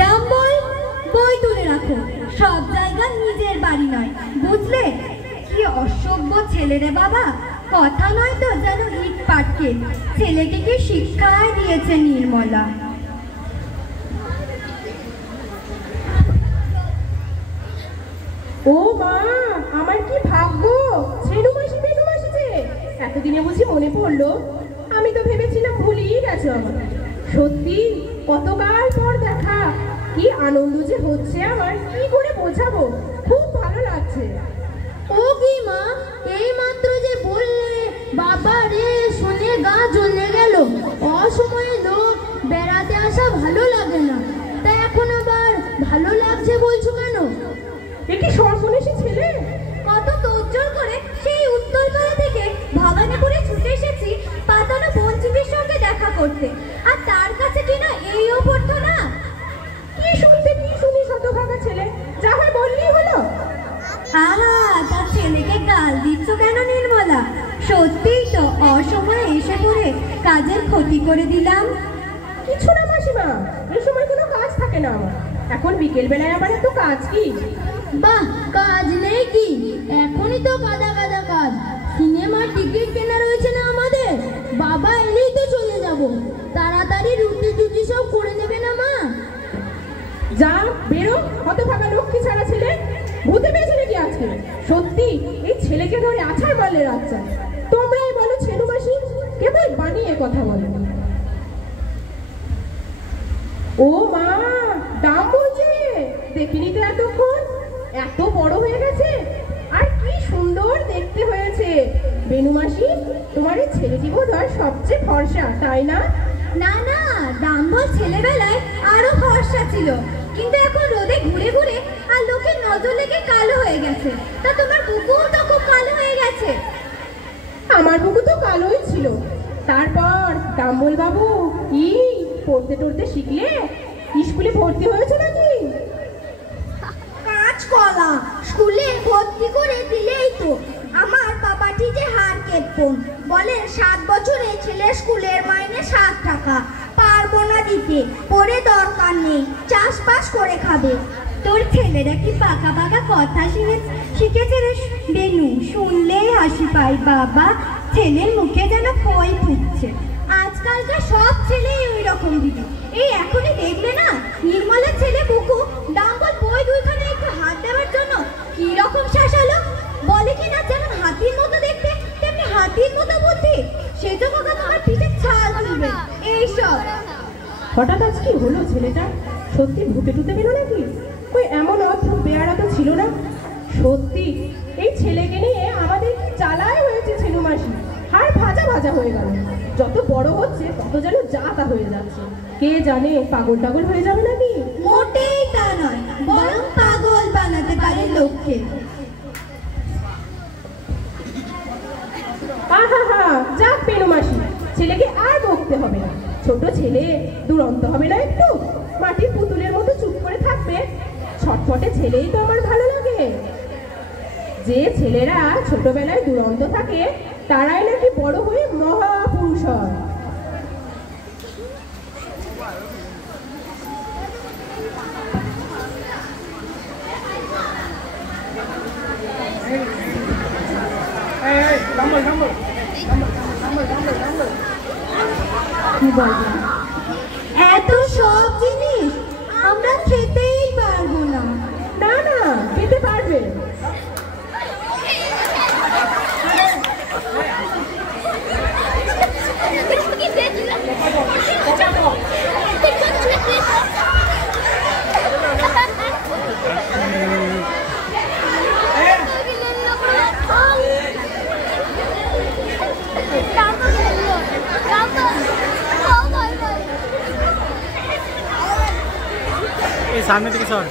Dumbbell বই তুলে রাখো, সব জায়গা নিজের বাড়ি নয়, বুঝলে? কি অসভ্য ছেলে রে বাবা, কথা নয় তো যেন ইট পাটকে। ছেলেকে কি শিক্ষায় দিয়েছে নির্মলা। ও মা, আমার কি ভাগ্য, ছেনু মাসি বেনু মাসি যে এতদিনে বুঝি মনে পড়লো। আমি তো ভেবেছিলাম ভুলিয়ে গেছো আমার। সত্যি কতকাল পর দেখা, কি আনন্দ যে হচ্ছে আমার, কি করে বোঝাবো, খুব ভালো লাগছে। ও কি মা, এই মাত্র যে বললে বাবা রে, শুনে গা জ্বলে গেল। অসময়ে লোক বেড়াতে আসা ভালো লাগে না, তা এখন আবার ভালো লাগছে বলছো কেন? একটি সর্বনেশী ছেলে, কত তোড়জোড় করে সেই উত্তরপাড়া থেকে ভবানীপুরে ছুটে এসেছি পাতানো বঞ্চিতের সঙ্গে দেখা করতে, আর তার কাছে কিনা এই অভ্যর্থনা। কি শুনতে কি শুনি, শতভাগা ছেলে, যা হয় বললেই হলো। আহা, তার ছেলেকে গাল দিচ্ছ কেন নির্মলা? সত্যিই তো অসময়ে এসে পড়ে কাজের ক্ষতি করে দিলাম। কিছু না মাসিমা, এই সময় কোনো কাজ থাকে না আমার। এখন বিকেল বেলায় আবার এত কাজ কি? বাহ, কাজ নেই কি? এখনই তো গাদা গাদা কাজ। সিনেমার টিকিট কেনা রয়েছে না আমাদের, বাবা এলেই তো চলে যাব। তাড়াতাড়ি রুটি টুটি সব করে নেবে না মা? যা বেরো, হতভাগা লক্ষ্মী ছাড়া ছেলে, ভূতে পেয়েছে নাকি আজকে? সত্যি এই ছেলেকে ধরে আছাড় মারলে রাখছে। তোমরাই বলো ছেনু মাসি, কেবল বানিয়ে কথা বলে। ও মা, দাম বলছে, দেখিনি তো এতক্ষণ। এত বড় হয়ে গেছে, আর কি সুন্দর দেখতে হয়েছে। বেনু মাসি, তোমার এই ছেলেটি বোধহয় সবচেয়ে ফর্সা, তাই না? না না, ডাম্বল ছেলেবেলায় আরো ফর্সা ছিল, কিন্তু এখন রোদে ঘুরে ঘুরে আর লোকের নজর লেগে কালো হয়ে গেছে। তা তোমার বুকুও তো খুব কালো হয়ে গেছে। আমার বুকু তো কালোই ছিল। তারপর ডাম্বল বাবু, কি পড়তে টড়তে শিখলে? স্কুলে ভর্তি হয়েছে নাকি? কাঁচকলা স্কুলে ভর্তি করে দিলেই তো। আমার বাবাটি যে হার কেপন, বলেন 7 বছরে ছেলে স্কুলের মাইনে 7 টাকা, পারবো না দিতে, পরে দরকার নেই, চাষবাস করে খাবে। তোর ছেলেরা কি পাকা পাকা কথা শিখেছে রে বেনু? শুনলেই হাসি পাই বাবা, ছেলের মুখে যেন ফল ফুটছে। আজকালকার সব ছেলেই ওই রকম দিদি। এই এখনই দেখলে না নির্মলার ছেলে বুকু ডাম্বল বই দুইখানে একটু হাত দেওয়ার জন্য কি রকম শাসালো। বলে কি না যেমন হাতির মতো দেখতে তেমনি হাতির মতো বুদ্ধি, সেই তো কথা তোমার পিঠে ছাল তুলবে। এইসব হঠাৎ আজ কি হলো ছেলেটা? সত্যি ভূতে টুতে গেল নাকি? ওই এমন অদ্ভুত বেয়ারা তো ছিল না। সত্যি এই ছেলেকে নিয়ে আমাদের কি জ্বালাই হয়েছে ছেনু মাসি। হাড় ভাজা ভাজা হয়ে গেল। যত বড় হচ্ছে তত যেন যা তা হয়ে যাচ্ছে। কে জানে পাগল টাগল হয়ে যাবে নাকি? মোটেই তা নয়, বরং পাগল বানাতে পারে লোককে। আহা, যাক বেনু মাসি, ছেলেকে আর বকতে হবে না। ছোট ছেলে, দুরন্ত হবে না একটু? মাটির পুতুলের মতো চুপ করে থাকবে? ছটফটে ছেলেই তো আমার ভালো লাগে। যে ছেলেরা ছোটবেলায় দুরন্ত থাকে তারাই নাকি বড় হয়ে মহাপুরুষ হয়। এত সব জিনিস আমরা খেতেই পারবো না। না না, খেতে পারবে। सामने থেকে সর।